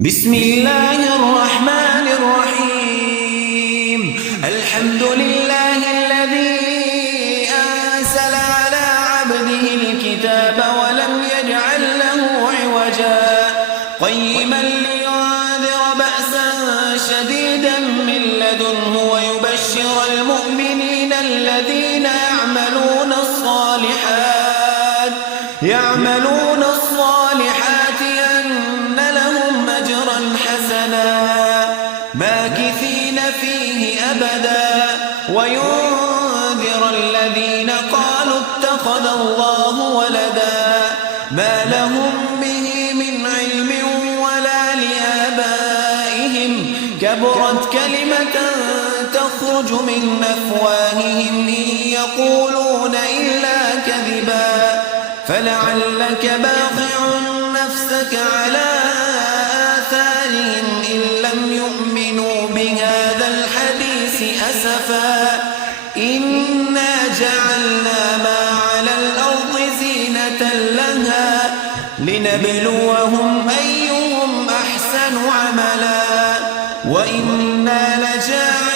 بسم الله الرحمن الرحيم. الحمد لله الذي أنزل على عبده الكتاب ولم يجعل له عوجا قيما لينذر بأسا شديدا من لدنه ويبشر المؤمنين الذين يعملون الصالحات أن لهم أجرا حسنا ماكثين فيه أبدا وينذر الذين قالوا اتخذ الله ولدا ما لهم به من علم ولا لآبائهم كبرت كلمة تخرج من أفواههم إن يقولون إلا كذبا فلعلك باخع نفسك على آثارهم إن لم يؤمنوا بهذا الحديث أسفا إنا جعلنا ما على الأرض زينة لها لنبلوهم أيهم أحسن عملا وإنا لجاعلون